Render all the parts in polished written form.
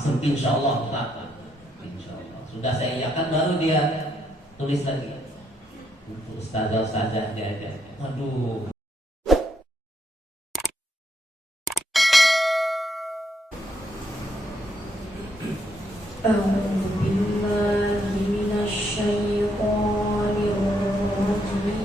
langsung insya Allah Pak. Insya Allah. Sudah saya iakan baru dia tulis lagi. Untuk ustazah dia. Waduh. أعوذ بالله من الشيطان الرجيم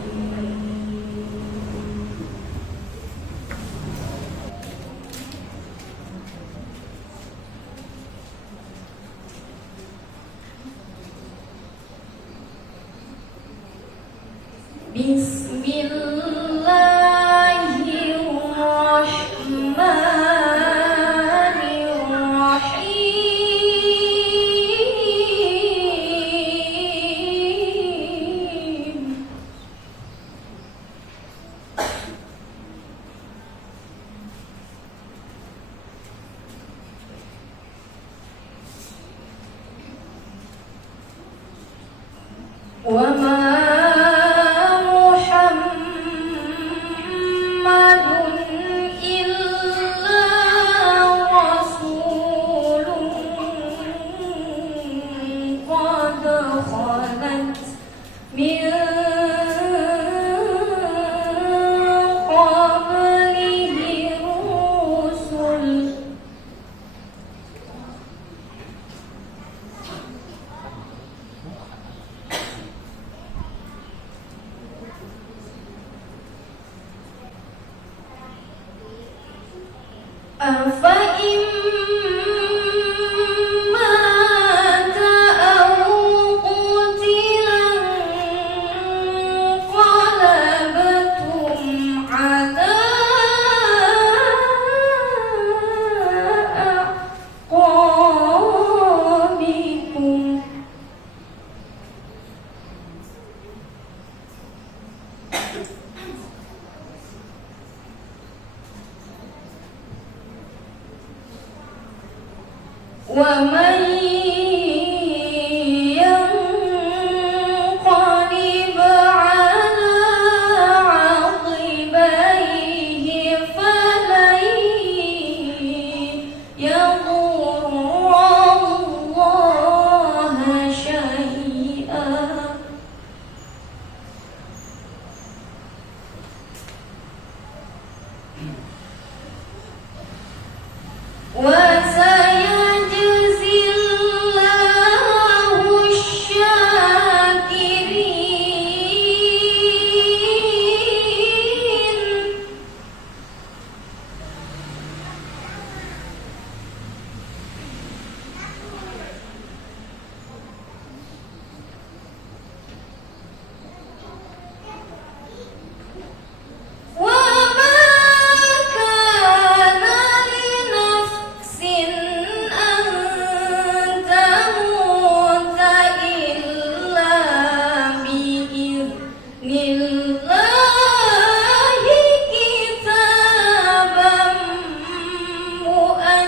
بسم الله الرحمن الرحيم وما أفإن مات أو قتلا انقلبتم على أعقابكم ومن ينقلب على عقبيه فلن يضر الله شيئا وسيجزي الله الشاكرين وما كان لنفس أن تموت إلا بإذن الله كتابا مؤجلا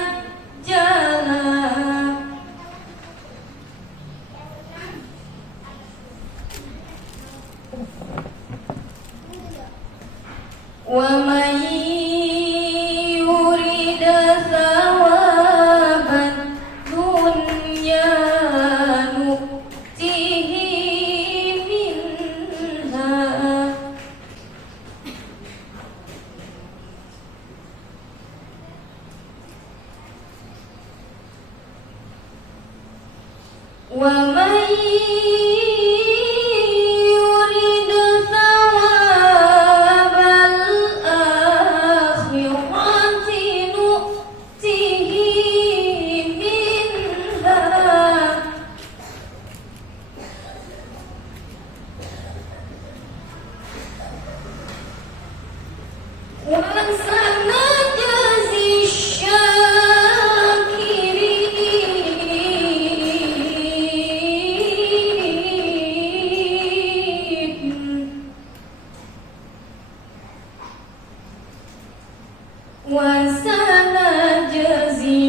ومن يرد ثواب الدنيا نؤته منها ومن يرد ثواب الآخرة نؤته منها وسنجزي الشاكرين وسنجزي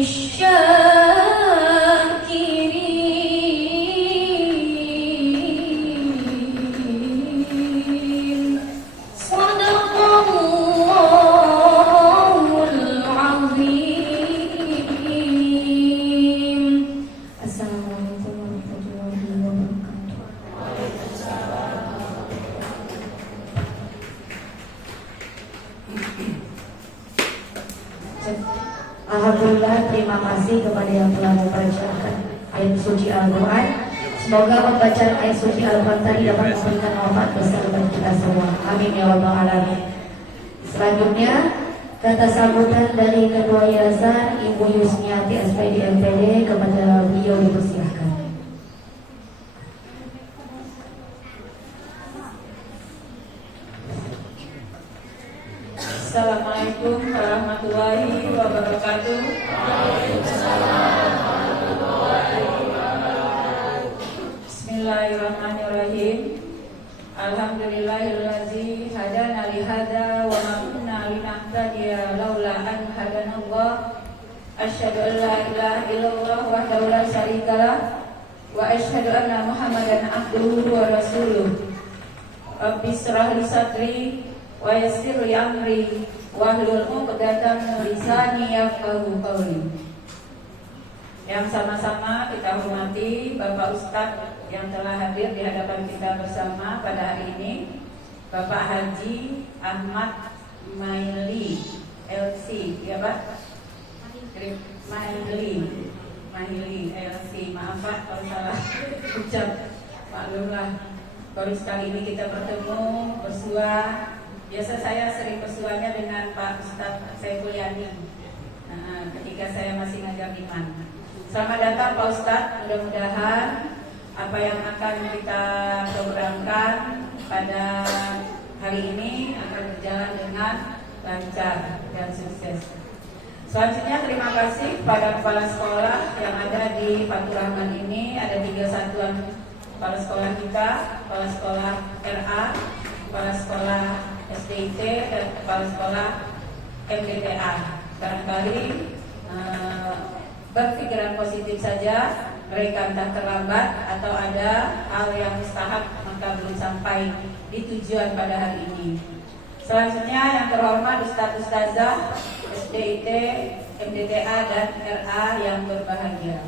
الشاكرين صدق الله Alhamdulillah, terima kasih kepada yang telah membacakan ayat suci Al-Quran. Semoga pembacaan ayat suci Al-Quran tadi dapat memberikan manfaat besar bagi kita semua. Amin ya rabbal alamin. Selanjutnya, kata sambutan dari Ketua Yayasan Ibu Yusniati SPD MPD, kepada beliau dipersilahkan. Assalamualaikum warahmatullahi wabarakatuh. Bismillahirrahmanirrahim. Alhamdulillahillazi hadana li hadza wa ma kunna linahtadiya laula an hadanallah. Asyhadu an la ilaha illallah wahdahu la syarikalah wa asyhadu anna Muhammadan abduhu wa rasuluh. Rabbi shrah li sadri wa yassir li amri wahlul 'uqdatam min lisani yafqahu qawli. Yang sama-sama kita hormati Bapak Ustadz yang telah hadir di hadapan kita bersama pada hari ini, Bapak Haji Ahmad Maili LC, ya Pak? Maili LC, maaf Pak kalau salah ucap, maklumlah. Baru sekali ini kita bertemu, bersua. Biasa saya sering bersuanya dengan Pak Ustadz Saiful Yani ketika saya masih ngajar iman. Selamat datang Pak Ustadz, mudah-mudahan apa yang akan kita programkan pada hari ini akan berjalan dengan lancar dan sukses. Selanjutnya terima kasih kepada kepala sekolah yang ada di Fatur Rahman ini. Ada 3 satuan kepala sekolah kita, kepala sekolah RA, kepala sekolah SDIT, dan kepala sekolah MDTA. Barangkali berpikiran positif saja, mereka entah terlambat atau ada hal yang mustahak maka belum sampai di tujuan pada hari ini. Selanjutnya yang terhormat Ustadz Ustazah SDIT, MDTA, dan RA yang berbahagia.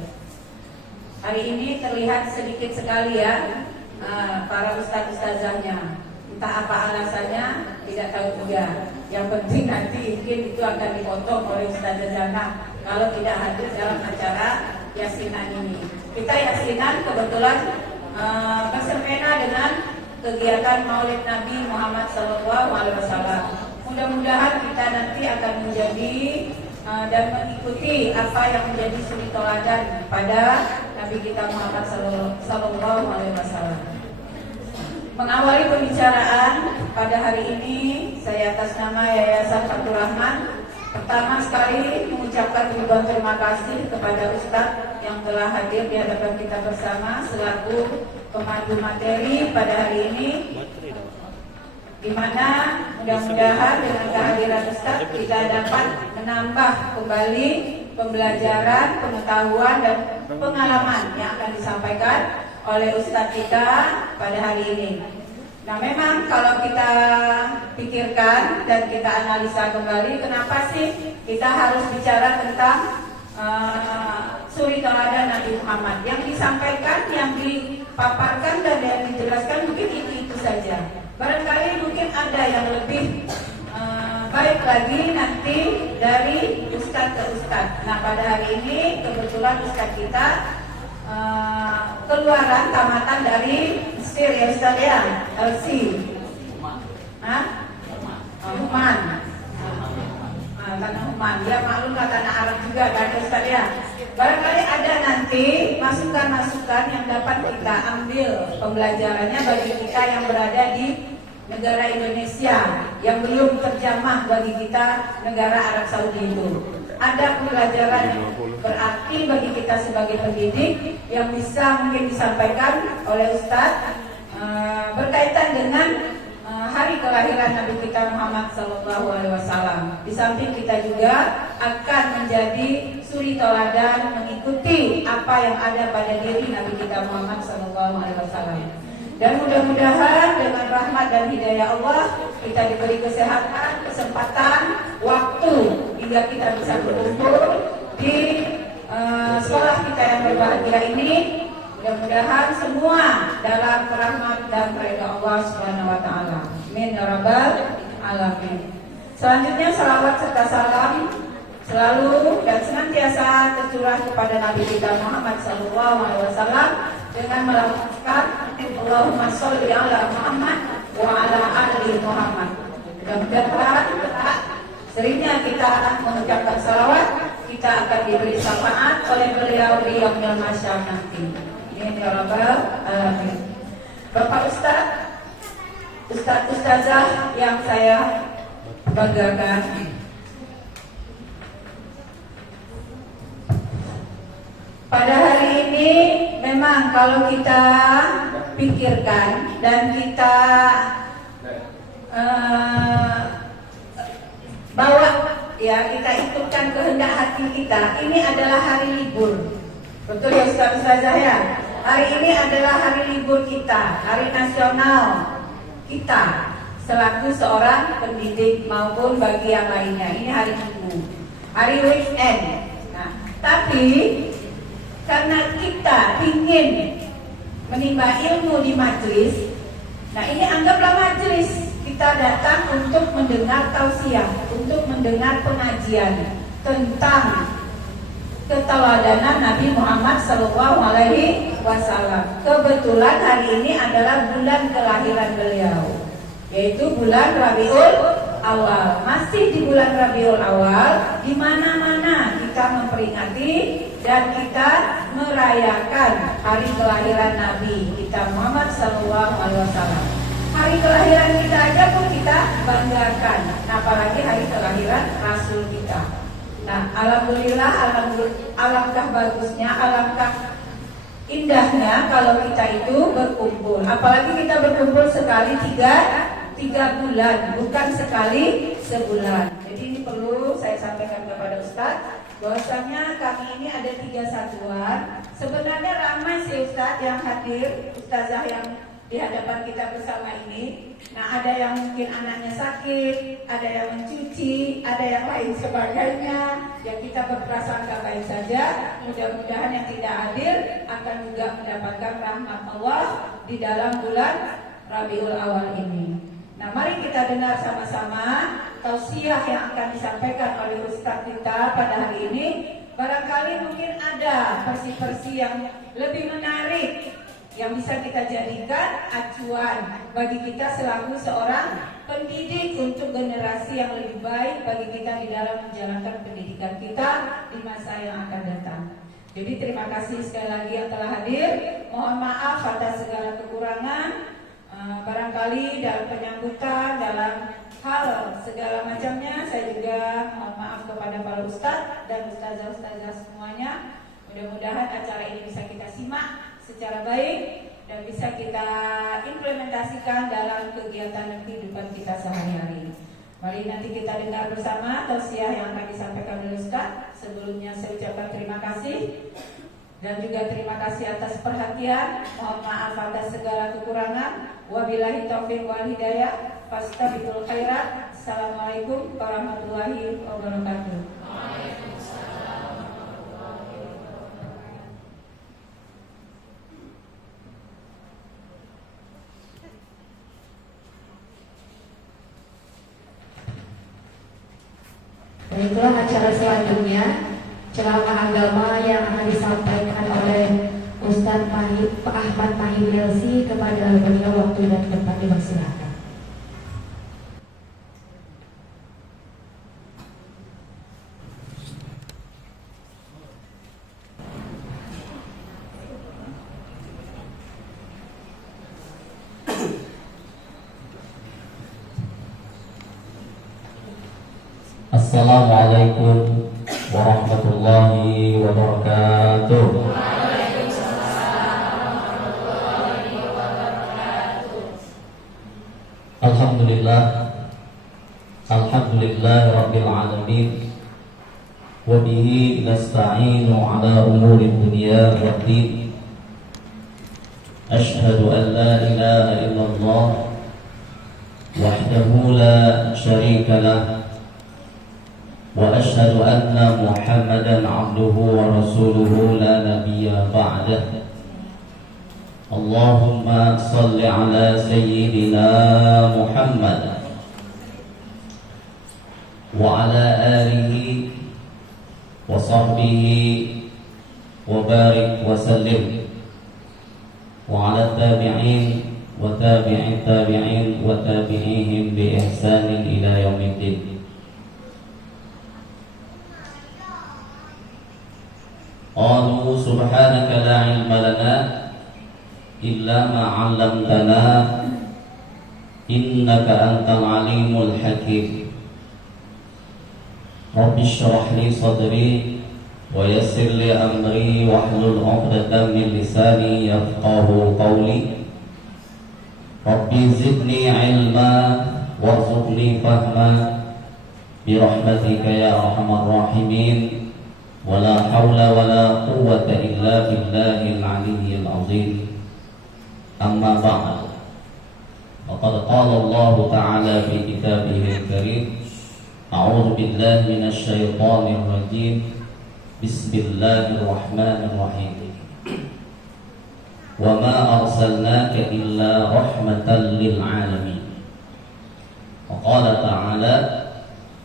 Hari ini terlihat sedikit sekali ya para Ustadz Ustazahnya. Entah apa alasannya, tidak tahu juga. Yang penting nanti mungkin itu akan dipotong oleh Ustazah Jana kalau tidak hadir dalam acara yasinan ini. Kita yasinan kebetulan bersempena dengan kegiatan Maulid Nabi Muhammad SAW. Mudah-mudahan kita nanti akan menjadi dan mengikuti apa yang menjadi suri teladan pada Nabi kita Muhammad SAW. Mengawali pembicaraan pada hari ini, saya atas nama Yayasan Fatur Rahman pertama sekali mengucapkan ribuan terima kasih kepada Ustadz yang telah hadir di hadapan kita bersama selaku pemandu materi pada hari ini, di mana mudah-mudahan dengan kehadiran Ustadz kita dapat menambah kembali pembelajaran, pengetahuan, dan pengalaman yang akan disampaikan oleh Ustadz kita pada hari ini. Nah, memang kalau kita pikirkan dan kita analisa kembali, kenapa sih kita harus bicara tentang suri teladan Nabi Muhammad? Yang disampaikan, yang dipaparkan dan yang dijelaskan mungkin itu saja. Barangkali mungkin ada yang lebih baik lagi nanti dari ustadz ke ustadz. Nah, pada hari ini kebetulan ustadz kita keluaran tamatan dari Mesir ya Ustaz ya, LC. Human. Karena Human, ya maklum kata anak Arab juga kan Ustaz ya. Barangkali ada nanti masukan-masukan yang dapat kita ambil pembelajarannya bagi kita yang berada di negara Indonesia yang belum terjamah bagi kita negara Arab Saudi itu. Ada pembelajaran yang berarti bagi kita sebagai pendidik yang bisa mungkin disampaikan oleh Ustadz berkaitan dengan hari kelahiran Nabi kita Muhammad SAW. Di samping kita juga akan menjadi suri teladan mengikuti apa yang ada pada diri Nabi kita Muhammad SAW. Dan mudah-mudahan dengan rahmat dan hidayah Allah kita diberi kesehatan, kesempatan, waktu hingga kita bisa berkumpul di sekolah kita yang berbahagia ini. Mudah-mudahan semua dalam rahmat dan ridha Allah Subhanahu wa taala. Amin ya rabbal alamin. Selanjutnya salawat serta salam selalu dan senantiasa tercurah kepada Nabi kita Muhammad SAW dengan melakukan Allahumma sholli ala Muhammad wa ala ali Muhammad. Mudah-mudahan seringnya kita mengucapkan salawat, kita akan diberi syafaat oleh beliau di yaumil mahsyar nanti. Amin ya rabbal alamin. Bapak Ustazah yang saya banggakan, pada hari ini memang kalau kita pikirkan dan kita bawa ya, kita ikutkan kehendak hati kita, ini adalah hari libur. Betul ya Ustazah ya? Hari ini adalah hari libur kita, hari nasional kita selaku seorang pendidik maupun bagi yang lainnya. Ini hari Minggu, hari weekend. Nah, tapi karena kita ingin menimba ilmu di majelis, nah ini anggaplah majelis, kita datang untuk mendengar tausiah, untuk mendengar pengajian tentang keteladanan Nabi Muhammad SAW. Kebetulan hari ini adalah bulan kelahiran beliau, yaitu bulan Rabiul Awal. Masih di bulan Rabiul Awal, di mana-mana kita memperingati dan kita merayakan hari kelahiran Nabi kita Muhammad SAW. Hari kelahiran kita aja pun kita banggakan, apalagi hari kelahiran Rasul kita. Nah, alhamdulillah, alangkah bagusnya, alangkah indahnya kalau kita itu berkumpul. Apalagi kita berkumpul sekali tiga bulan, bukan sekali sebulan. Jadi ini perlu saya sampaikan kepada Ustadz, bahwasanya kami ini ada 3 satuan. Sebenarnya ramai sih Ustadz yang hadir, Ustazah yang di hadapan kita bersama ini. Nah, ada yang mungkin anaknya sakit, ada yang mencuci, ada yang lain sebagainya. Yang kita berprasangka baik saja. Mudah-mudahan yang tidak hadir akan juga mendapatkan rahmat Allah di dalam bulan Rabiul Awal ini. Nah, mari kita dengar sama-sama tausiah yang akan disampaikan oleh Ustadz kita pada hari ini. Barangkali mungkin ada versi-versi yang lebih menarik yang bisa kita jadikan acuan bagi kita selaku seorang pendidik untuk generasi yang lebih baik bagi kita di dalam menjalankan pendidikan kita di masa yang akan datang. Jadi terima kasih sekali lagi yang telah hadir. Mohon maaf atas segala kekurangan, barangkali dalam penyambutan, dalam hal segala macamnya. Saya juga mohon maaf kepada para ustadz dan ustazah-ustazah semuanya. Mudah-mudahan acara ini bisa kita simak secara baik dan bisa kita implementasikan dalam kegiatan dan kehidupan kita sehari-hari. Mari nanti kita dengar bersama tausiah yang akan disampaikan oleh Ustaz. Sebelumnya saya ucapkan terima kasih dan juga terima kasih atas perhatian. Mohon maaf atas segala kekurangan. Wabillahi taufiq wal hidayah. Fastabiqul khairat. Assalamualaikum warahmatullahi wabarakatuh. Baiklah, acara selanjutnya ceramah agama yang akan disampaikan oleh Ustadz Ahmad Mahir Melsi. Kepada beliau waktu dan tempat dipersilakan. Assalamualaikum warahmatullahi wabarakatuh. Alhamdulillah, alhamdulillah rabbil alamin. Wa bihi nasta'inu ala umuri dunya waddin. Ashhadu an la ilaha illallah wahdahu la syarika lah. وأشهد أن محمدا عبده ورسوله لا نبي بعده. اللهم صل على سيدنا محمد وعلى آله وصحبه وبارك وسلم وعلى التابعين وتابع التابعين وتابعيهم بإحسان إلى يوم الدين. قالوا سبحانك لا علم لنا إلا ما علمتنا إنك أنت العليم الحكيم. رب اشرح لي صدري ويسر لي أمري واحلل عقدة من لساني يفقه قولي. ربي زدني علما وارزقني فهما برحمتك يا أرحم الراحمين. ولا حول ولا قوة إلا بالله العلي العظيم. أما بعد، فقد قال الله تعالى في كتابه الكريم: أعوذ بالله من الشيطان الرجيم. بسم الله الرحمن الرحيم. وما أرسلناك إلا رحمة للعالمين. وقال تعالى: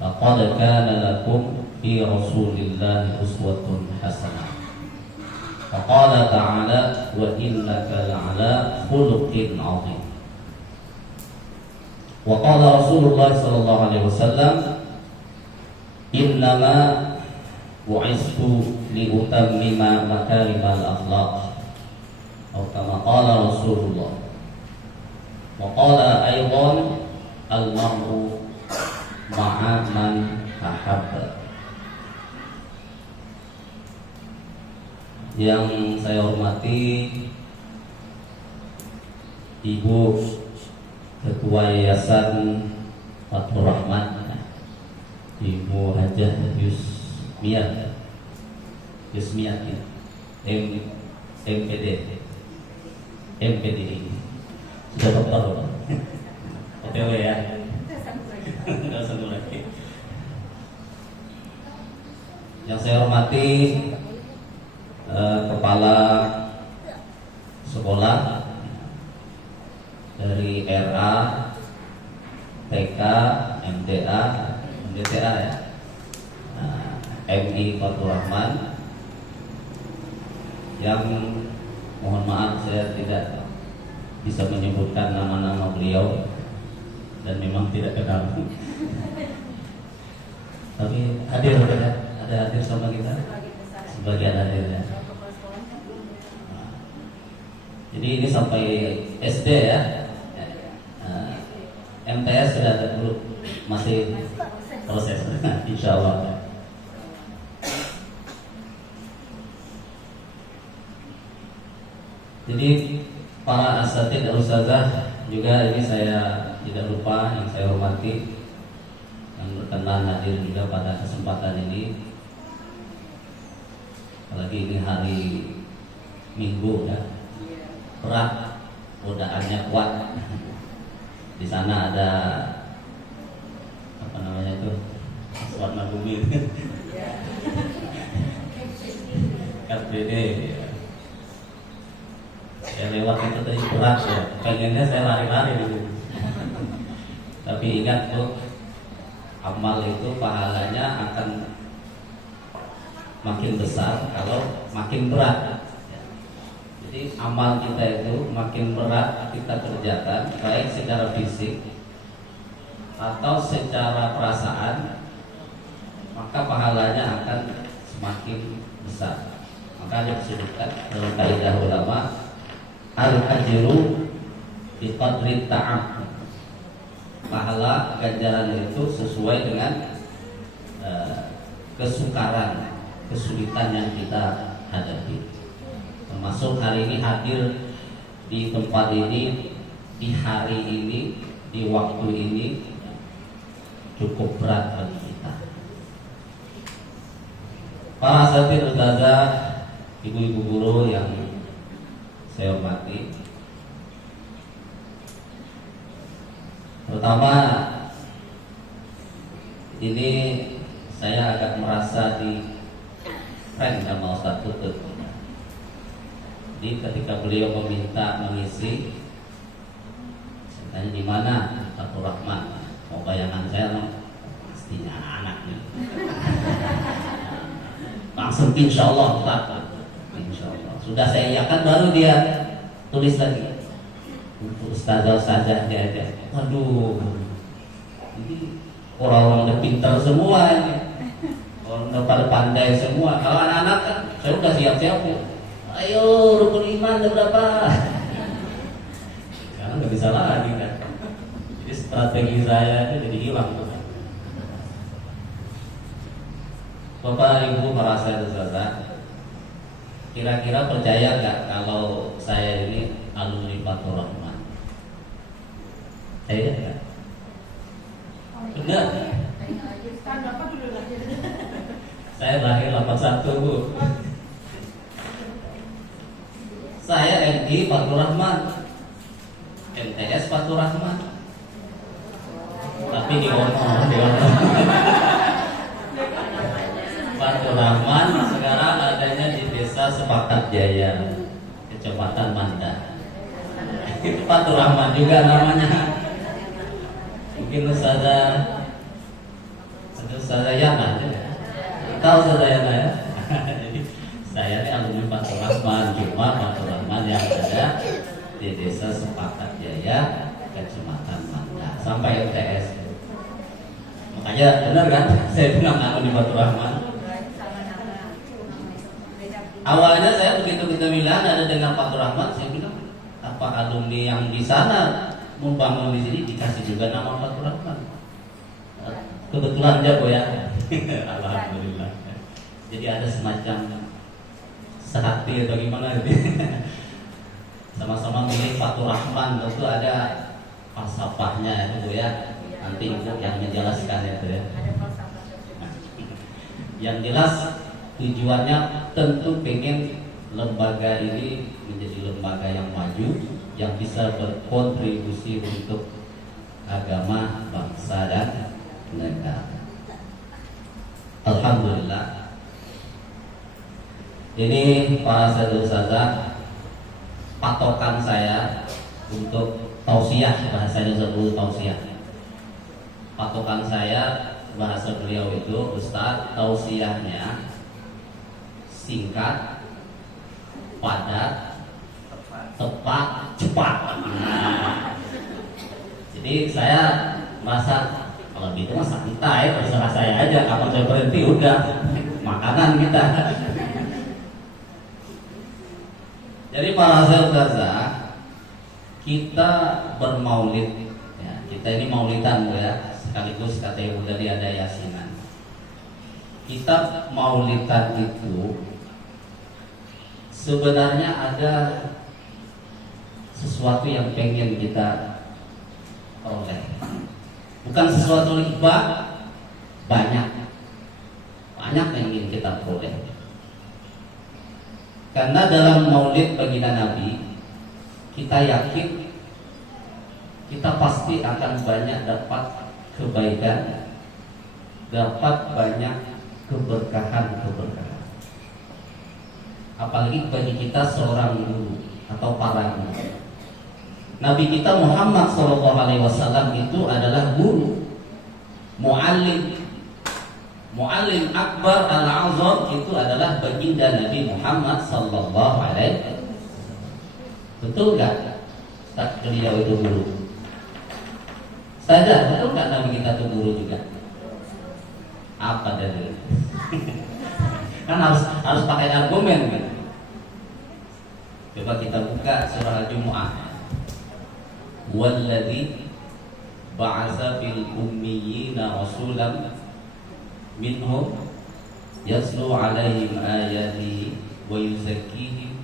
لقد كان لكم في رسول الله أسوة حسنة. وقال تعالى: وإنك لعلى خلق عظيم. وقال رسول الله صلى الله عليه وسلم: إنما بعثت لأتمم مكارم الأخلاق، أو كما قال رسول الله. وقال أيضا: المرء مع من أحب. Yang saya hormati Ibu Ketua Yayasan Fathur Rahman, Ibu Hajah Yusmiat MPD sudah dokter OTW ya. Nggak usah dulu lagi. Yang saya hormati Kepala Sekolah dari RA, TK, MDA ya, MI Fathur Rahman, yang mohon maaf saya tidak bisa menyebutkan nama-nama beliau dan memang tidak kenal. Tapi hadir ada hadir sama kita, sebagian hadir ya. Jadi ini sampai SD ya. MTS sudah ada dulu, masih proses insya Allah. Jadi para asatidz dan ustazah juga ini saya tidak lupa yang saya hormati, yang berkenan hadir juga pada kesempatan ini. Apalagi ini hari Minggu ya, berat, godaannya kuat. Di sana ada apa namanya itu, warna bumi, KPD. Ya lewat itu tadi berat ya, pengennya saya lari-lari dulu. Tapi ingat tuh, amal itu pahalanya akan makin besar kalau makin berat. Jadi amal kita itu makin berat kita kerjakan, baik secara fisik atau secara perasaan, maka pahalanya akan semakin besar. Maka disebutkan dalam kaidah ulama, al-ajru bi qadri ta'ab. Pahala ganjaran itu sesuai dengan kesukaran, kesulitan yang kita hadapi. Termasuk hari ini hadir di tempat ini, di hari ini, di waktu ini cukup berat bagi kita. Para asatidz ustazah, ibu-ibu guru yang saya hormati, pertama ini saya agak merasa di prank sama Ustaz Tutut. Jadi ketika beliau meminta mengisi, saya tanya di mana Fathur Rahman. Mau bayangan saya pastinya anak nih. langsung insya Allah Ustaz. Insya Allah. Sudah saya iakan baru dia tulis lagi. Untuk ustazah dia ada. Waduh, ini orang-orang udah pintar semua ini. Orang udah pada pandai semua. Kalau anak-anak kan, saya udah siap-siap. Ayo rukun iman ada berapa? Sekarang nggak bisa lagi kan. Jadi strategi saya itu jadi hilang tuh. Bapak Ibu para saudara, kira-kira percaya nggak kalau saya ini alumni Fathur Rahman? Saya nggak? Benar? Saya lahir 81 Bu. Saya MI Fathur Rahman, MTS Fathur Rahman. Tapi di Ono. Fathur Rahman sekarang adanya di Desa Sepakat Jaya, Kecamatan Manda. Itu Fathur Rahman juga namanya. Mungkin Ustazah Yana, tahu Ustazah Yana ya? Jadi saya ini alumni Fathur Rahman, cuma Fathur Rahman yang ada di Desa Sepakat Jaya, Kecamatan Manda, sampai MTS. Makanya benar kan? Saya bilang alumni Fathur Rahman. Awalnya saya begitu kita bilang ada dengan Fathur Rahman, saya bilang apa alumni yang di sana membangun di sini dikasih juga nama Fathur Rahman. Kebetulan aja Bu ya. Alhamdulillah. Jadi ada semacam sehati atau gimana gitu. Sama-sama milik Fathur Rahman, tentu ada falsafahnya itu Bu ya. Nanti Ibu yang menjelaskan itu ya. Yang jelas tujuannya tentu pengen lembaga ini menjadi lembaga yang maju, yang bisa berkontribusi untuk agama, bangsa dan negara. Alhamdulillah. Ini para saudara, patokan saya untuk tausiah, bahasanya sebut tausiah. Patokan saya bahasa beliau itu Ustaz, tausiahnya singkat, padat, tepat, cepat. Jadi saya merasa kalau gitu mah santai, terserah saya aja. Kapan saya berhenti udah makanan kita. Jadi para saudara, kita bermaulid, ya, kita ini maulidan ya, sekaligus kata Ibu tadi ada yasinan. Kita maulidan itu sebenarnya ada sesuatu yang pengen kita peroleh. Bukan sesuatu hibah, banyak yang ingin kita peroleh. Karena dalam maulid baginda Nabi, kita yakin kita pasti akan banyak dapat kebaikan, dapat banyak keberkahan. Apalagi bagi kita seorang guru atau para guru. Nabi kita Muhammad SAW itu adalah guru, muallim akbar al-azam itu adalah baginda Nabi Muhammad SAW. Betul nggak? Tak beliau itu guru. Sadar betul nggak Nabi kita itu guru juga? Apa dari? Kan harus pakai argumen kan? Coba kita buka surah Al-Jumu'ah. Walladzi ba'atsa fil ummiyina rasulan minhum yatlu 'alaihim ayatihi wa yuzakkihim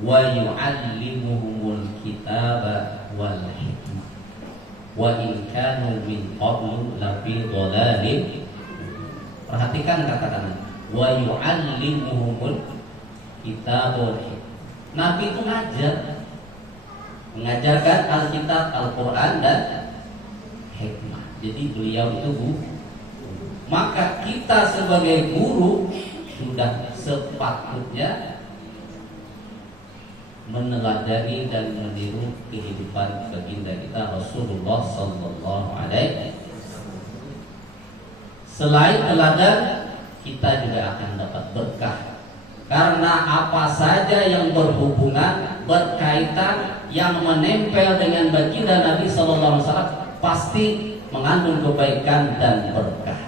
wa yu'allimuhumul kitaba wal hikmah wa in kanu min qablu lafi dhalalin. Perhatikan kata-kata wa yu'allimuhumul kitaba wal hikmah. Nabi itu mengajarkan Alkitab, Al-Quran dan hikmah. Jadi beliau itu guru. Maka kita sebagai guru sudah sepatutnya meneladani dan meniru kehidupan baginda kita Rasulullah Sallallahu Alaihi Wasallam. Selain teladan, kita juga akan dapat berkah Karena apa saja yang berhubungan, berkaitan, yang menempel dengan baginda Nabi Sallallahu Alaihi Wasallam pasti mengandung kebaikan dan berkah.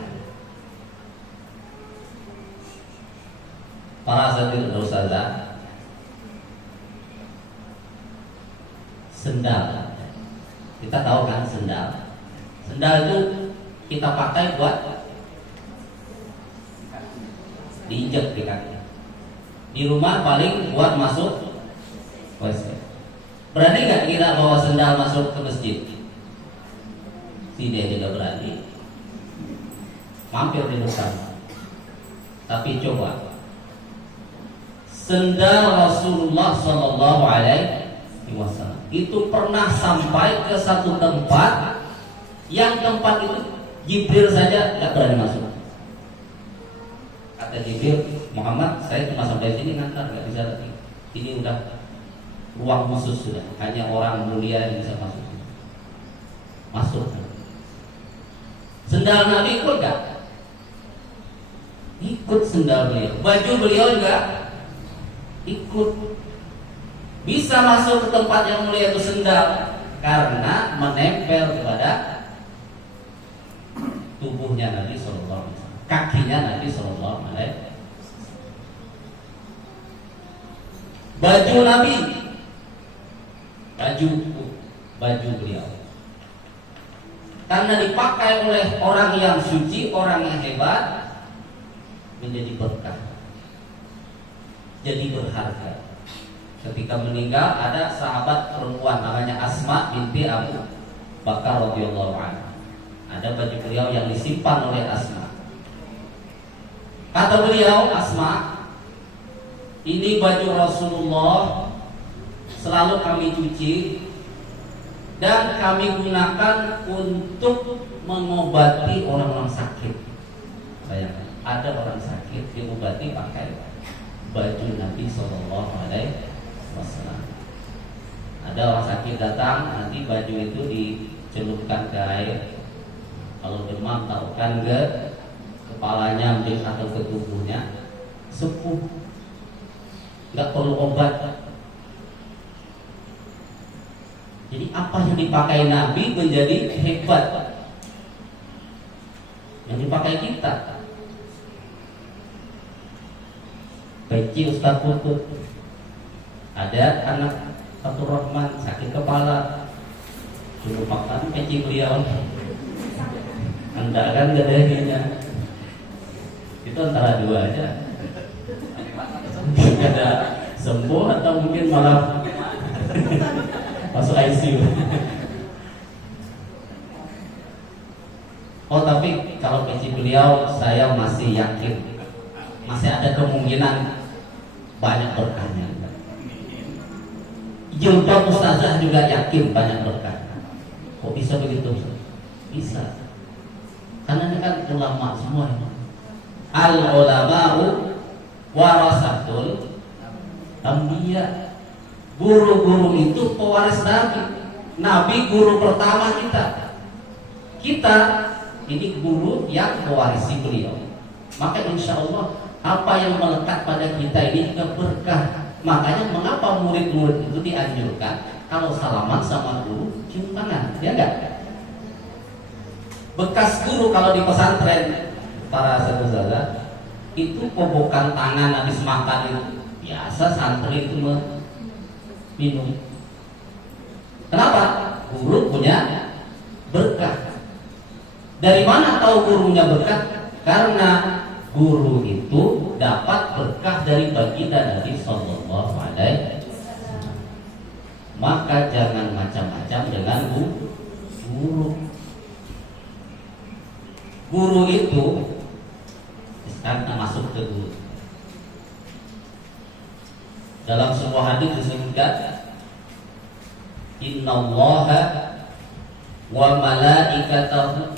Para hadirin ustazah, sendal, kita tahu kan sendal. Sendal itu kita pakai buat diinjek di kaki. Di rumah paling buat masuk WC. Berani nggak kita bawa sendal masuk ke masjid? Tidak juga berani. Mampir di depan. Tapi coba sendal Rasulullah Sallallahu Alaihi Wasallam itu pernah sampai ke satu tempat yang tempat itu Jibril saja nggak berani masuk. Kata Jibril, Muhammad, saya cuma sampai sini ngantar, nggak bisa lagi. Ini udah ruang khusus sudah, hanya orang mulia yang bisa masuk. Masuk. Sendal Nabi ikut nggak? Ikut sendal beliau. Baju beliau juga ikut. Bisa masuk ke tempat yang mulia itu sendal karena menempel kepada tubuhnya Nabi Sallallahu Alaihi Wasallam, kakinya Nabi Sallallahu Alaihi Wasallam. Baju Nabi, baju beliau, karena dipakai oleh orang yang suci, orang yang hebat, menjadi berkah, jadi berharga. Ketika meninggal ada sahabat perempuan namanya Asma binti Abu Bakar radhiyallahu anha. Ada baju beliau yang disimpan oleh Asma. Kata beliau, Asma, ini baju Rasulullah selalu kami cuci dan kami gunakan untuk mengobati orang-orang sakit. Bayangkan, ada orang sakit diobati pakai baju Nabi Sallallahu Alaihi Wasallam. Ada orang sakit datang, nanti baju itu dicelupkan ke air. Kalau demam taruhkan ke kepalanya atau ke tubuhnya, sembuh, nggak perlu obat. Jadi apa yang dipakai Nabi menjadi hebat, yang dipakai kita. Peci Ustaz Putut, ada anak Fatur Rahman sakit kepala, suruh makan peci beliau. Anda kan gak ada ininya. Itu antara dua aja. Mungkin ada sembuh atau mungkin malah masuk ICU. Oh, tapi kalau peci beliau saya masih yakin masih ada kemungkinan banyak berkahnya. Jilbab ustazah juga yakin banyak berkah. Kok bisa begitu? Bisa. Karena ini kan ulama semua ini. Al ulama'u warasatul anbiya. Guru-guru itu pewaris Nabi. Nabi guru pertama kita. Kita ini guru yang mewarisi beliau. Maka insya Allah apa yang melekat pada kita ini juga berkah. Makanya mengapa murid-murid itu dianjurkan kalau salaman sama guru cium tangan, ya enggak? Bekas guru kalau di pesantren para saudara itu kobokan tangan habis makan itu biasa santri itu minum. Kenapa? Guru punya berkah. Dari mana tahu gurunya berkah? Karena guru itu dapat berkah dari baginda Nabi Sallallahu Alaihi Wasallam. Maka jangan macam-macam dengan guru. Guru itu sekarang masuk ke guru. Dalam sebuah hadis disebutkan, Innallaha wa malaikatahu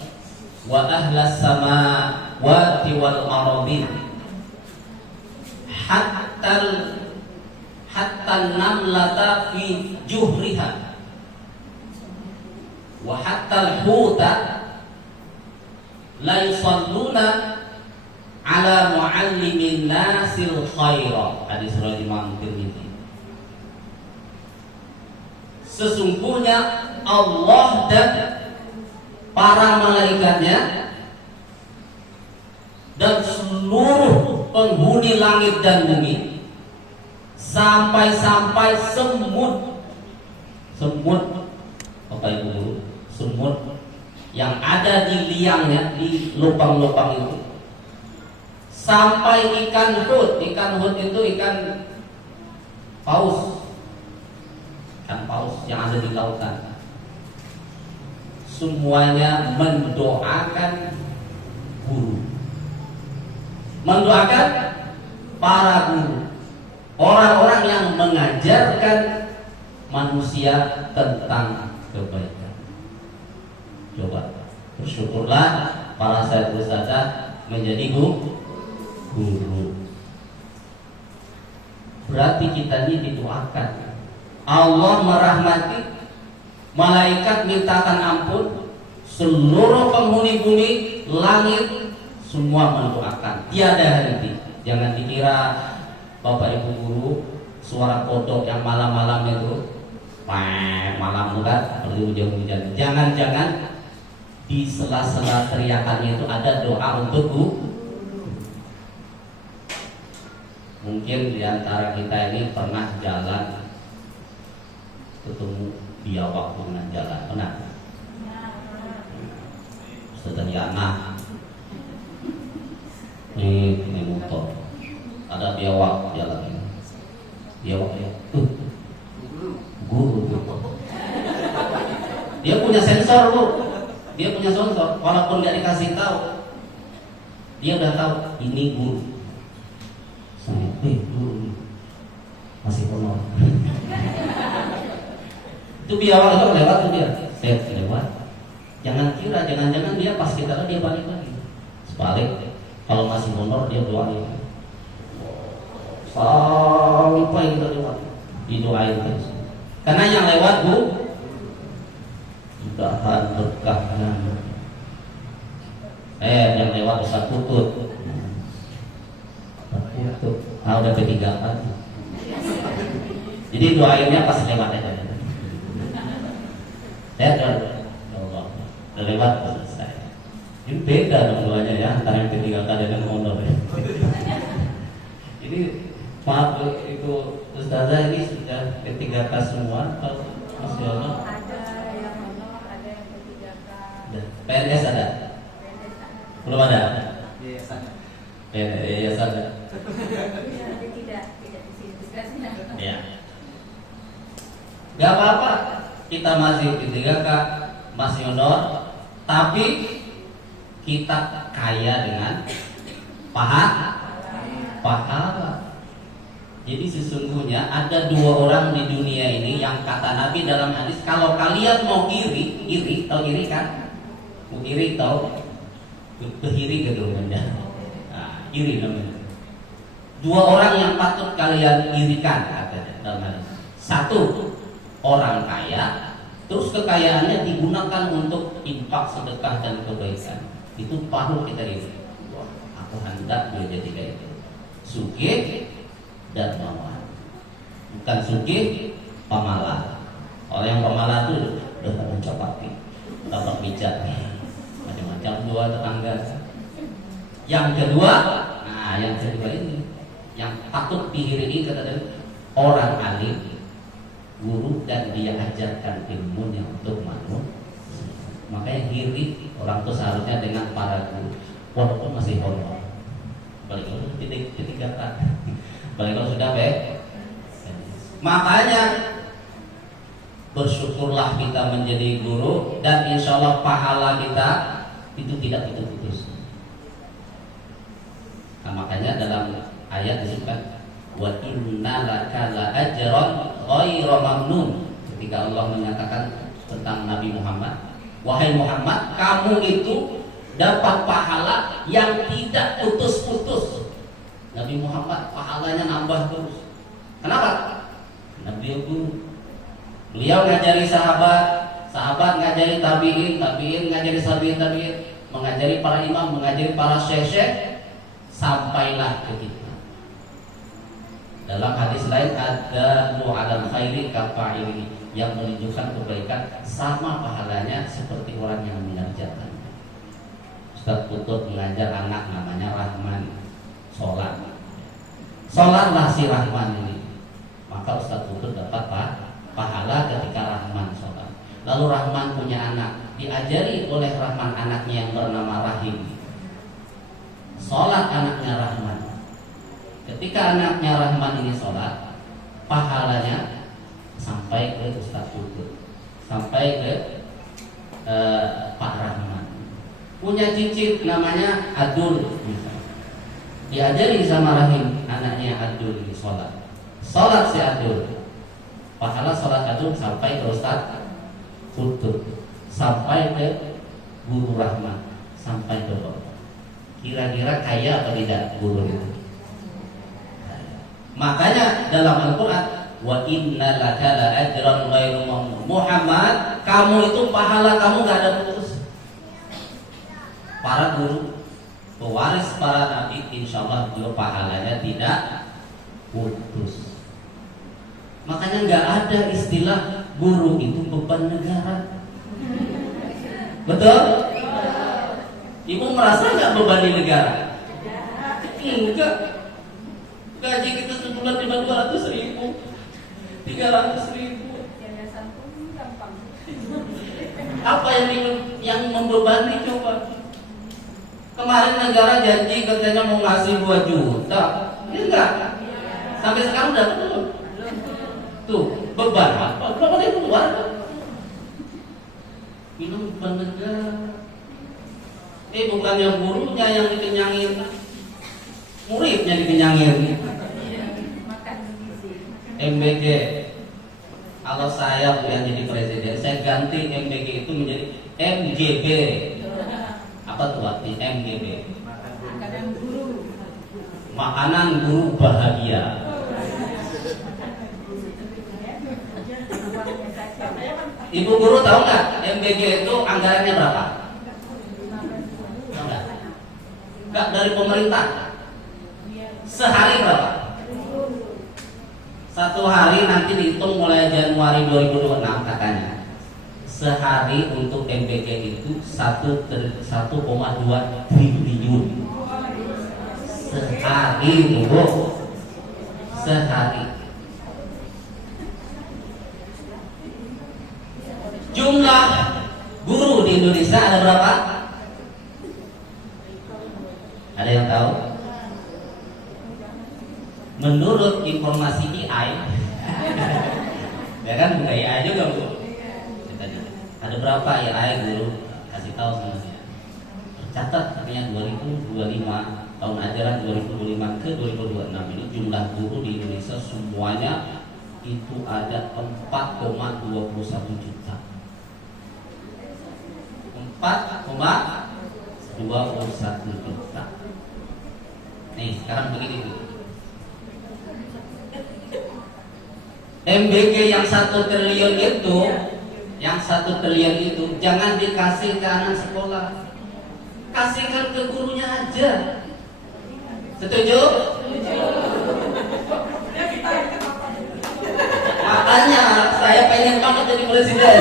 wa ahlas samawati wal ardin hatta namlata fi juhriha wa hatta al-huta la yusalluna ala muallimin nasil khaira. Hadis riwayat Imam Tirmidzi. Sesungguhnya Allah dan para malaikatnya dan seluruh penghuni langit dan bumi, sampai-sampai semut Bapak Ibu guru, semut yang ada di liangnya, di lubang-lubang itu, sampai ikan hut itu ikan paus yang ada di lautan, semuanya mendoakan guru, mendoakan para guru, orang-orang yang mengajarkan manusia tentang kebaikan. Coba bersyukurlah para sahabat ustadzah menjadi guru. Berarti kita ini didoakan. Allah merahmati, malaikat mintakan ampun, seluruh penghuni bumi, langit semua mendoakan. Tiada henti. Jangan dikira Bapak Ibu guru suara kodok yang malam-malam itu malam bukan perlu hujan-hujan. Jangan-jangan di sela-sela teriakannya itu ada doa untuk guru. Mungkin di antara kita ini pernah jalan ketemu biawak dengan jalan, pernah? Sedang Yana ini motor, ada biawak jalan ini. Biawak ya, guru. Dia punya sensor bu, dia punya sensor. Walaupun nggak dikasih tahu, dia udah tahu ini guru. Saya, guru masih penuh. Itu biawak itu lewat tuh dia, saya lewat. Jangan-jangan dia pas kita dia balik lagi. Sebalik, kalau masih honor dia doain. Sampai kita lewat, didoain terus. Karena yang lewat bu, mudahan berkahnya. Yang lewat Ustaz Putut. Udah P3 kan. Jadi doainnya pas lewat aja. Ya Allah, udah lewat selesai. Ini beda dong doanya ya antara yang P3K dan honor ya. Ini maaf itu ustazah ini sudah P3K semua atau masih honor? Ada yang honor, ada yang P3K. PNS ada? Belum ada? Yes ada. PNS ada. Tidak disini. Ya. Gak apa-apa, kita masih P3K, masih honor, tapi kita kaya dengan pahala. Jadi sesungguhnya ada dua orang di dunia ini yang kata Nabi dalam hadis, kalau kalian mau iri, tahu iri kan? Mau iri tahu? Behiri gitu namanya. Nah, iri namanya. Dua orang yang patut kalian irikan katanya dalam hadis. Satu, orang kaya, terus kekayaannya digunakan untuk infak, sedekah dan kebaikan. Itu patut kita iri. Wah, aku hendak dia jadi kayak itu. Sugih dan pamalah. Bukan sugih, pamalah. Orang yang pamalah itu udah mencopati, tapak pijat, macam-macam dua tetangga. Yang kedua ini, yang patut diiringi kata orang alim, guru dan dia ajarkan ilmunya untuk manusia. Makanya iri orang itu seharusnya dengan para guru, walaupun masih honor. Balik kalau P3K, balik kalau sudah baik. Makanya bersyukurlah kita menjadi guru dan insya Allah pahala kita itu tidak putus-putus. Nah, makanya dalam ayat disebutkan wa inna laka la ajran ghairu mamnun. Ketika Allah menyatakan tentang Nabi Muhammad, wahai Muhammad, kamu itu dapat pahala yang tidak putus-putus. Nabi Muhammad pahalanya nambah terus. Kenapa? Nabi itu beliau ngajari sahabat ngajari tabiin ngajari tabiin, mengajari para imam, mengajari para syekh. sampailah ke kita. Dalam hadis lain ada mu'alam khairi kafa'ili, yang menunjukkan kebaikan sama pahalanya seperti orang yang mengerjakan. Ustaz Putut mengajar anak namanya Rahman, sholatlah si Rahman ini, maka Ustaz Putut dapat pahala ketika Rahman sholat. Lalu Rahman punya anak, diajari oleh Rahman anaknya yang bernama Rahim, sholat anaknya Rahman. Ketika anaknya Rahman ini sholat, pahalanya sampai ke Ustaz Putut, sampai ke Pak Rahman. Punya cicit namanya Adul, diajari sama Rahim anaknya Adul ini sholat si Adul, pahala sholat Adul sampai ke Ustaz Putut, sampai ke Guru Rahman, sampai ke Bapak. Kira-kira kaya atau tidak guru itu? Makanya dalam Al-Quran, wa inna laka la ajran ghairu mamnun. Muhammad, kamu itu pahala kamu gak ada putus. Para guru, pewaris para nabi, insya Allah juga pahalanya tidak putus. Makanya gak ada istilah guru itu beban negara. Betul? Ibu merasa gak beban di negara? Enggak. Gaji kita sebulan cuma 200.000, 300.000. Apa yang membebani coba? Kemarin negara janji katanya mau ngasih 2 juta, ya enggak? Sampai sekarang udah belum? Tuh beban apa? Berapa kali keluar? Minum beban negara. Bukan yang gurunya yang dikenyangin, muridnya dikenyangin. MBG, kalau saya yang jadi presiden, saya ganti MBG itu menjadi MGB. Apa tuh artinya MGB? Makanan guru bahagia. Ibu guru tahu nggak MBG itu anggarannya berapa? Tahu nggak? Nggak, dari pemerintah. Sehari berapa? Satu hari nanti dihitung mulai Januari 2026 katanya. Sehari untuk MBG itu 1,2 triliun. Sehari Bu. Sehari. Jumlah guru di Indonesia ada berapa? Ada yang tahu? Menurut informasi AI, ya kan bukan AI juga Bu. Ada berapa AI guru? Kasih tahu sama saya. Catat katanya 2025, tahun ajaran 2025 ke 2026 ini jumlah guru di Indonesia semuanya itu ada 4,21 juta. 4,21 juta. Nih sekarang begini Bu. MBG yang 1 triliun itu, jangan dikasih ke anak sekolah, kasihkan ke gurunya aja. Setuju? Makanya saya pengen banget jadi presiden,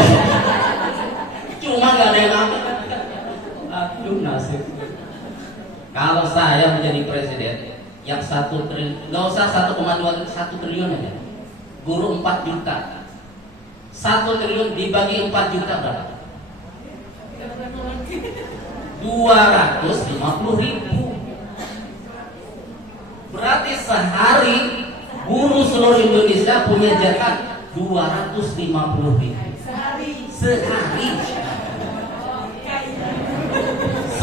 cuma nggak ada yang ambil. Aduh nasib. Kalau saya menjadi presiden, yang 1 triliun, nggak usah 1,21 triliun aja. Guru 4 juta, 1 triliun dibagi 4 juta berapa? 250.000. Berarti sehari guru seluruh Indonesia punya jatah 250.000 sehari.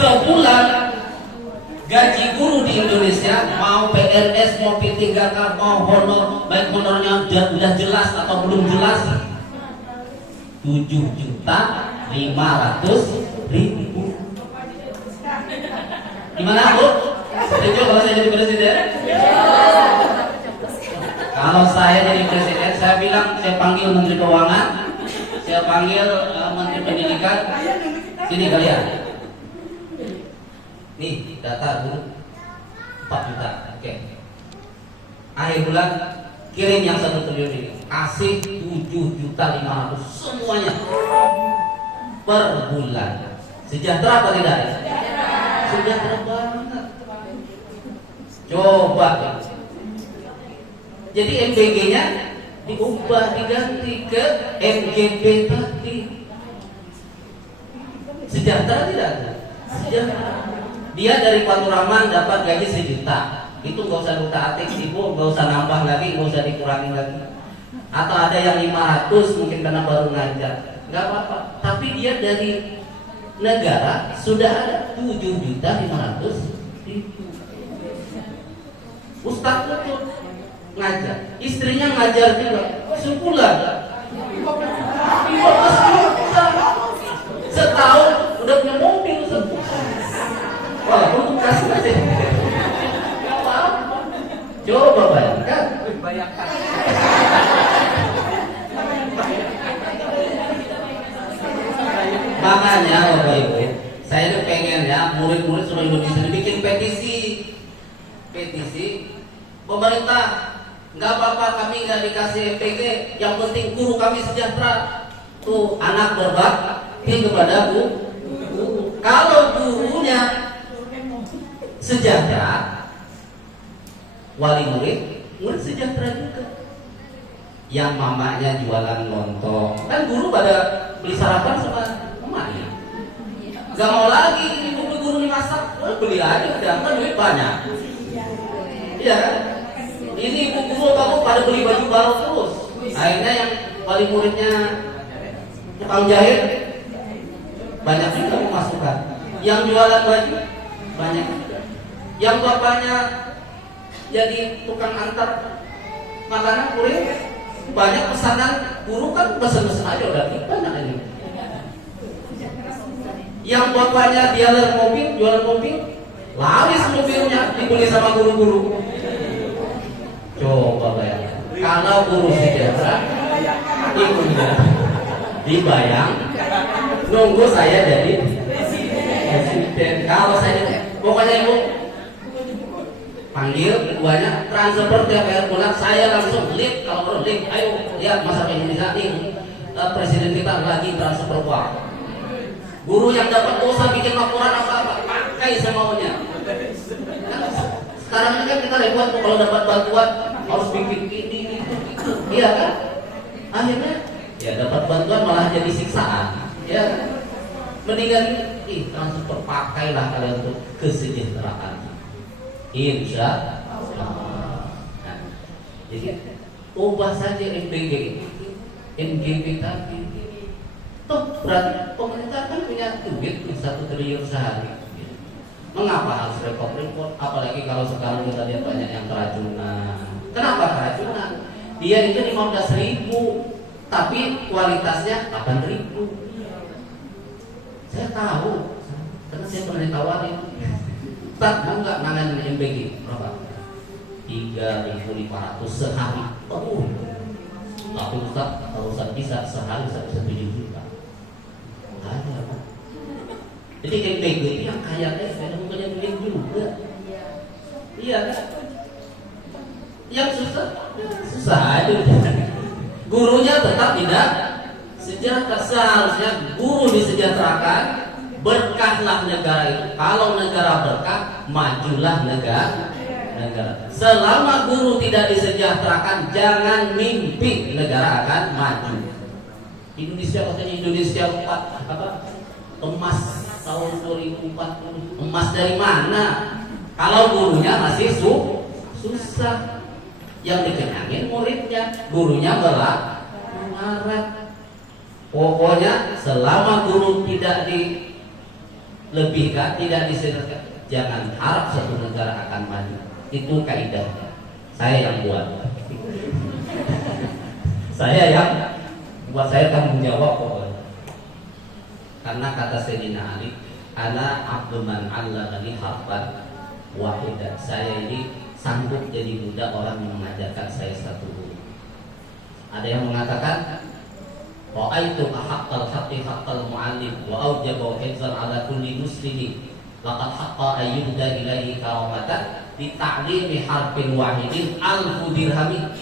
Sebulan gaji guru di Indonesia, mau PNS, mau P3K, mau honor, baik honornya sudah jelas atau belum jelas, 7.500.000. Gimana Bu? Setuju kalau saya jadi presiden? Kalau saya jadi presiden, saya bilang, saya panggil Menteri Keuangan, saya panggil Menteri Pendidikan, sini kalian. Nih data Bu, 4 juta. Oke. Akhir bulan kirim yang 1 triliun ini, kasih 7.500.000 semuanya per bulan. Sejahtera apa tidak? Sejahtera banget. Coba. Jadi MBG-nya diubah, diganti ke MGP tadi. Sejahtera tidak? Sejahtera. Dia dari Faturrahman dapat gaji 1 juta. Itu nggak usah utak-atik, ibu nggak usah nambah lagi, nggak usah dikurangi lagi. Atau ada yang 500 mungkin karena baru ngajar, nggak apa-apa. Tapi dia dari negara sudah ada 7.500.000. Ustadz itu ngajar, istrinya ngajar juga sebulan 15 juta. Setahun udah punya mobil. Wah, lu kasih aja. Coba bayangkan. Makanya Bapak Ibu, saya tuh pengen ya murid-murid seluruh Indonesia bikin petisi. Pemerintah, nggak apa-apa kami nggak dikasih MPG, yang penting guru kami sejahtera. Tuh anak berbakti kepada guru. Kalau gurunya sejahtera, wali murid sejahtera juga. Yang mamanya jualan lontong, kan guru pada beli sarapan sama mamanya. Gak mau lagi ibu guru nih masak, beli aja udah kan duit banyak. Iya kan? Ini ibu guru kamu pada beli baju baru terus. Akhirnya yang wali muridnya tukang jahit banyak juga memasukkan. Yang jualan baju banyak. Yang bapaknya jadi tukang antar makanan kurir, banyak pesanan guru kan pesen-pesen aja udah banyak ini. Yang bapaknya dealer mobil, jualan mobil, laris mobilnya dibeli sama guru-guru. Coba bayangkan, kalau guru sejahtera, ibunya dibayang, nunggu saya jadi presiden. Kalau saya, pokoknya ibu panggil keduanya, transfer tiap akhir bulan, saya langsung lead. Kalau perlu lead, ayo lihat masyarakat Indonesia nih, presiden kita lagi transfer uang. Guru yang dapat dosa bikin laporan apa-apa, pakai semaunya. Sekarang ini kan kita repot kalau dapat bantuan harus bikin ini itu, iya kan? Akhirnya ya dapat bantuan malah jadi siksaan, ya. Mendingan transfer, pakailah kalian untuk kesejahteraan. Insya Allah. Nah, jadi ubah saja MBG, MGP tadi. Toh berarti pemerintah kan punya duit 1 triliun sehari. Mengapa harus repot-repot? Apalagi kalau sekarang kita lihat banyak yang keracunan. Kenapa keracunan? Dia itu 15.000, tapi kualitasnya 8.000. Saya tahu, karena saya pernah ditawarin. Ustaz, mau nggak nanganin MBG? Berapa? 3.500 sehari. Oh, tapi Ustaz, kalau Ustaz bisa sehari 1 juta. Ada apa? Jadi MBG itu yang kayaknya saya punya duit juga. Iya kan? Yang susah aja. Gurunya tetap tidak sejahtera. Seharusnya guru disejahterakan, berkahlah negara itu. Kalau negara berkah, majulah negara. Selama guru tidak disejahterakan, jangan mimpi negara akan maju. Indonesia katanya Indonesia emas tahun 2040. Emas dari mana? Kalau gurunya masih susah. Yang dikenyangin muridnya, gurunya melarat. Pokoknya selama guru tidak dilebihkan, tidak disejahterakan, jangan harap suatu negara akan maju. Itu kaidahnya. Saya yang buat. Saya yang buat, saya tanggung jawab pokoknya. Karena kata Sayyidina Ali, ana abdu man 'allamani harfan wahidah. Saya ini sanggup jadi budak orang yang mengajarkan saya 1 huruf. Ada yang mengatakan, ra'aitu haqqal haqqi haqqal mu'allim wa aujaba hifzan 'ala kulli muslimin laqad haqqa ayyuhda ilaihi karamatan di ta'limi harfin wahidin alfu dirhami.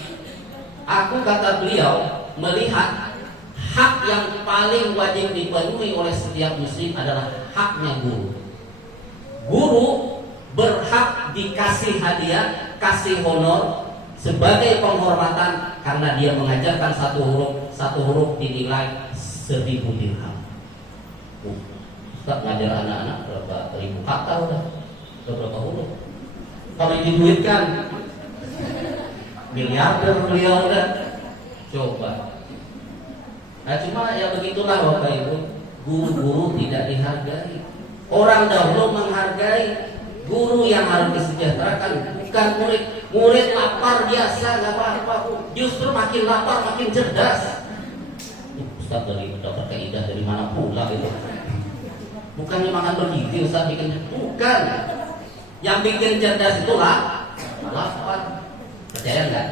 Aku, kata beliau, melihat hak yang paling wajib dipenuhi oleh setiap muslim adalah haknya guru. Guru berhak dikasih hadiah, kasih honor sebagai penghormatan karena dia mengajarkan satu huruf dinilai 1000 dirham. Ustaz ngajar anak-anak berapa ribu kata udah berapa huruf. Kalau diduitkan miliarder beliau udah. Coba. Nah cuma ya begitulah Bapak Ibu, guru-guru tidak dihargai. Orang dahulu menghargai guru yang harus disejahterakan, bukan murid. Murid lapar biasa nggak apa-apa, justru makin lapar makin cerdas. Ustaz dari dokter kaidah dari mana pula gitu? Bukannya makan bergizi Ustaz bikin, bukan. Yang bikin cerdas itulah lapar. Percaya nggak?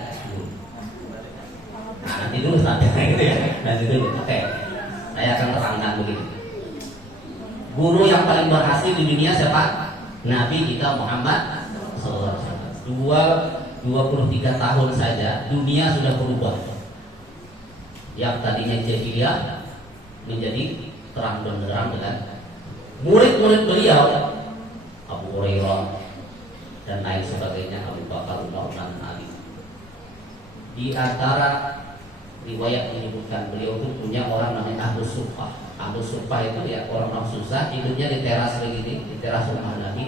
Nah, nanti dulu saatnya gitu ya. Nanti dulu. Oke. Saya akan terangkan begitu. Guru yang paling berhasil di dunia siapa? Nabi kita Muhammad SAW. 23 tahun saja dunia sudah berubah. Yang tadinya jahiliyah menjadi terang benderang dengan murid-murid beliau, Abu Hurairah dan lain sebagainya, Abu Bakar, Umar, dan Ali. Di antara riwayat menyebutkan beliau itu punya orang namanya Ahlus Suffah. Ahlus Suffah itu ya orang-orang susah, hidupnya di teras begini, di teras rumah Nabi.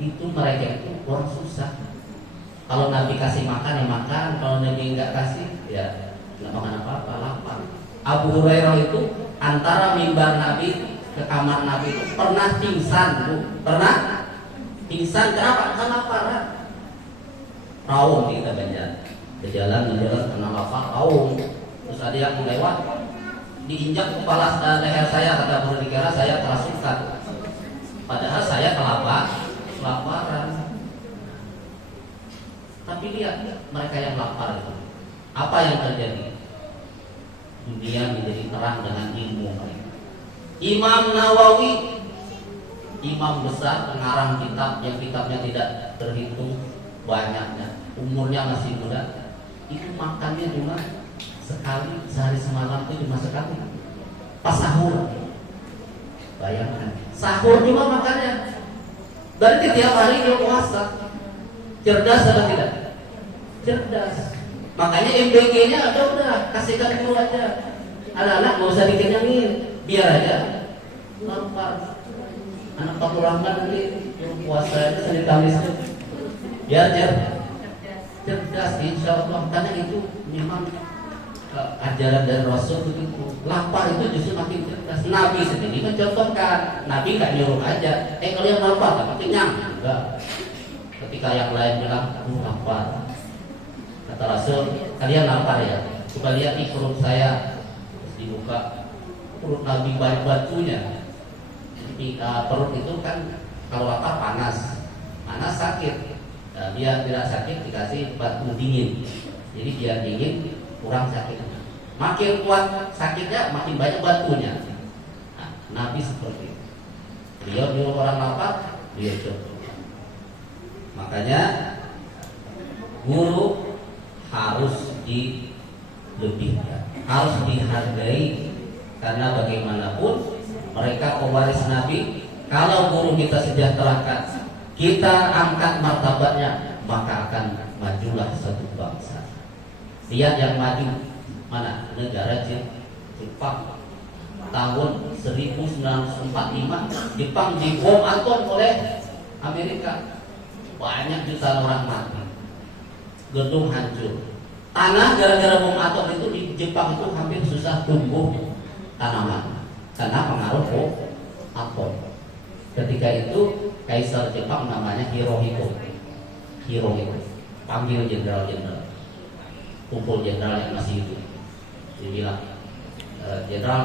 Itu mereka itu orang susah. Kalau Nabi kasih makan ya makan, kalau Nabi nggak kasih ya nggak makan apa-apa, lapar. Abu Hurairah itu antara mimbar Nabi ke kamar Nabi itu pernah pingsan, Bu. Pernah pingsan kenapa? Karena lapar. Raung kita berjalan karena lapar, raung. Terus ada yang lewat, diinjak kepala leher saya, kata guru, dikira saya kerasukan. Padahal saya kelaparan. Tapi lihat mereka yang lapar itu, apa yang terjadi? Dunia menjadi terang dengan ilmu mereka. Imam Nawawi, imam besar pengarang kitab yang kitabnya tidak terhitung banyaknya, umurnya masih muda, itu makannya cuma sekali, sehari semalam itu cuma sekali. Pas sahur, bayangkan, sahur cuma makannya. Berarti tiap hari dia puasa. Cerdas atau tidak? Cerdas. Makanya MBG-nya ada udah, kasihkan guru aja. Anak-anak nggak usah dikenyangin, biar aja lapar. Anak Fatur Rahman nanti puasa itu Senin Kamis itu biar cerdas, insya Allah. Karena itu memang ajaran dari Rasul begitu. Lapar itu justru makin cerdas. Nabi sendiri mencontohkan. Nabi nggak nyuruh aja, kalian lapar nggak kenyang, enggak. Ketika yang lain bilang, lapar, kata Rasul, kalian lapar ya? Coba lihat di perut saya. Terus dibuka, perut Nabi banyak batunya. Jadi perut itu kan kalau lapar panas sakit. Nah, biar tidak sakit dikasih batu dingin. Jadi biar dingin kurang sakit. Makin kuat sakitnya makin banyak batunya. Nah, Nabi seperti itu. Beliau nyuruh orang lapar, dia contoh. Makanya guru harus dilebihkan, harus dihargai, karena bagaimanapun mereka pewaris Nabi. Kalau guru kita sejahterakan, kita angkat martabatnya, maka akan majulah satu bangsa. Lihat yang maju mana? Negara Jepang. Tahun 1945 Jepang dibom atom oleh Amerika. Banyak jutaan orang mati, gedung hancur, tanah gara-gara bom atom itu di Jepang itu hampir susah tumbuh tanaman karena pengaruh bom atom. Ketika itu Kaisar Jepang namanya Hirohito, panggil jenderal-jenderal, kumpul jenderal yang masih hidup. Dia bilang, jenderal,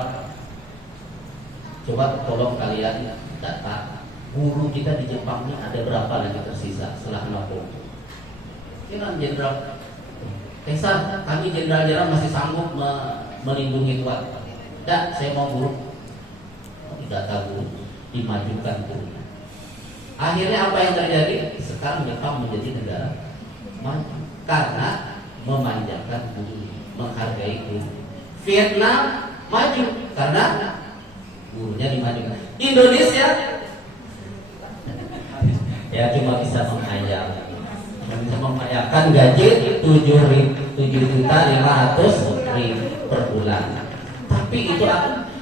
coba tolong kalian data guru kita di Jepang ini ada berapa lagi tersisa setelah kena bom. Kira jenderal, Kaisar, kami jenderal-jenderal masih sanggup melindungi Tuan. Tidak, saya mau guru. Tidak tahu, dimajukan gurunya. Akhirnya apa yang terjadi? Sekarang Jepang menjadi negara maju karena memanjakan guru, menghargai guru. Vietnam maju karena gurunya dimajukan. Indonesia ya cuma bisa menghayal, bisa menghayalkan gaji 7.500.000 per bulan. Tapi itu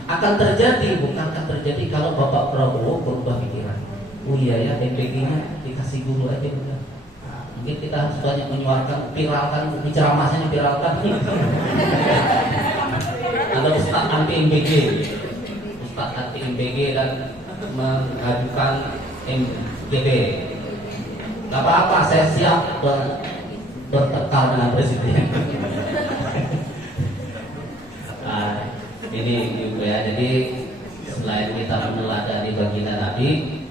akan terjadi, bukan akan terjadi kalau Bapak Prabowo berubah pikiran. Oh iya ya, MPG-nya dikasih guru aja udah. Mungkin kita harus banyak menyuarakan, viralkan, ceramahnya viralkan. Ada Ustaz anti MPG, Ustaz anti MPG dan mengajukan MGB. Gak apa-apa, saya siap bertekar dengan presiden. Ini juga ya, jadi selain kita meneladani baginda Nabi,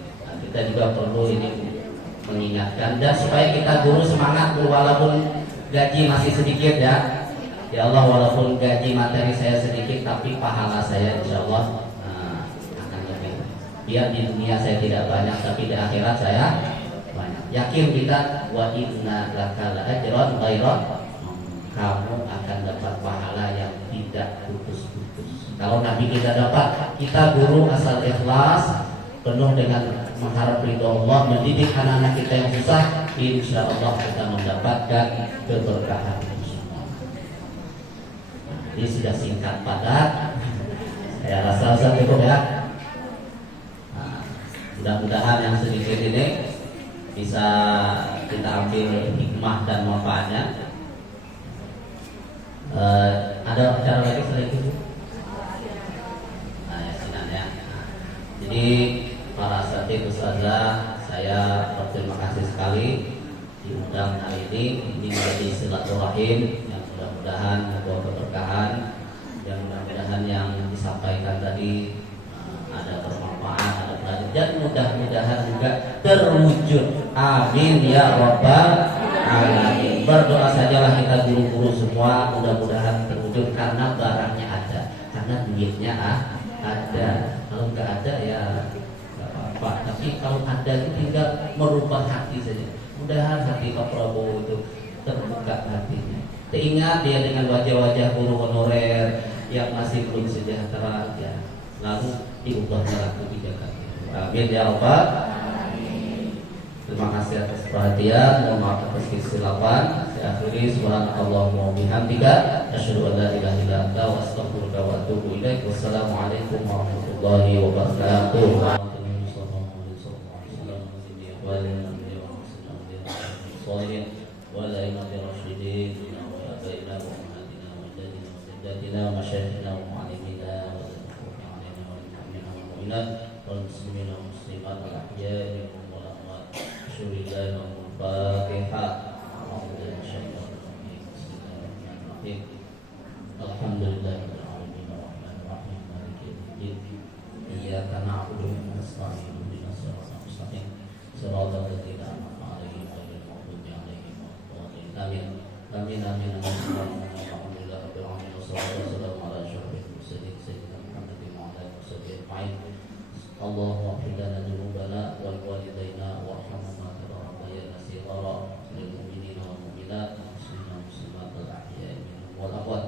kita juga perlu ini mengingatkan dan supaya kita guru semangat guru, walaupun gaji masih sedikit ya. Ya Allah, walaupun gaji materi saya sedikit tapi pahala saya insya Allah akan lebih. Biar di dunia saya tidak banyak tapi di akhirat saya banyak. Yakin kita wa inna laka la ajran ghairan, kamu akan dapat pahala yang tidak putus-putus. Kalau Nabi tidak dapat, kita guru asal ikhlas, penuh dengan mengharap ridho Allah, mendidik anak-anak kita yang susah, insya Allah kita mendapatkan keberkahan semua. Ini sudah singkat padat, saya rasa cukup ya. Mudah-mudahan yang sedikit ini bisa kita ambil hikmah dan manfaatnya. Ada acara lagi selain itu? Ya. Jadi para asatidz ustazah, saya berterima kasih sekali diundang hari ini menjadi silaturahim yang mudah-mudahan membawa keberkahan, yang mudah-mudahan yang disampaikan tadi ada bermanfaat, ada pelajaran, dan mudah-mudahan juga terwujud. Amin ya rabbal alamin. Berdoa sajalah kita guru-guru semua, mudah-mudahan terwujud karena barangnya ada, karena duitnya ada. Kalau nggak ada ya nggak apa-apa. Tapi kalau ada itu tinggal merubah hati saja. Mudahan hati Pak Prabowo itu terbuka hatinya. Teringat dia dengan wajah-wajah guru honorer yang masih belum sejahtera, ya. Lalu diubahnya kebijakan. Amin ya rabbal. Terima kasih atas perhatian. Mohon maaf atas kesilapan. Saya akhiri subhanakallahumma wa bihamdika asyhadu an la ilaha illa anta wa astaghfiruka wa atubu ilaik. Wassalamualaikum warahmatullahi wabarakatuh. والمسلمين والمسلمات والأحياء منهم والأموات بسم الله والفاتحة أعوذ بالله من الشيطان الرجيم بسم الله الرحمن الرحيم الحمد لله رب العالمين الرحمن الرحيم مالك يوم الدين إياك نعبد ونستعين اهدنا الصراط المستقيم صراط الذين أنعمت عليهم غير المغضوب عليهم ولا الضالين آمين آمين آمين الحمد لله رب العالمين والصلاة والسلام على أشرف المرسلين سيدنا محمد وعلى آله وصحبه أجمعين اللهم اغفر لنا ذنوبنا ولوالدينا وارحمهما كما ربيانا صغارا للمؤمنين والمؤمنات والمسلمين والمسلمات الاحياء منهم والاموات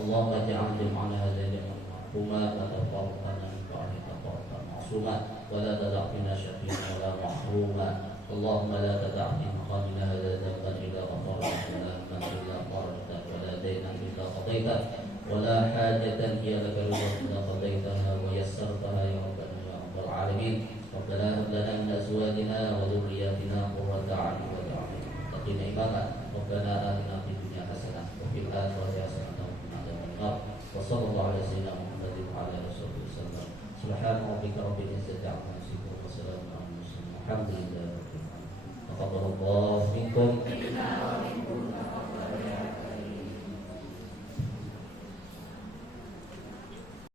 اللهم اجعل جمعنا هذا جمعا مرحوما وتفرقنا من بعده تفرقا معصوما ولا تدع فينا شقيا ولا محروما اللهم لا تدع في مقامنا هذا ذنبا الا غفرته ولا هما الا فرجته ولا دينا الا قضيته ولا حاجة هي لك رضا الا قضيتها ويسرتها يا رب العالمين ربنا هب لنا من ازواجنا وذرياتنا قرة اعين واجعلنا للمتقين اماما ربنا اتنا في الدنيا حسنه وفي الاخره حسنه وقنا عذاب النار وصلى الله على سيدنا محمد وعلى اله وصحبه وسلم سبحان ربك رب العزه عما يصفون وسلام على المرسلين والحمد لله رب العالمين تقبل الله منكم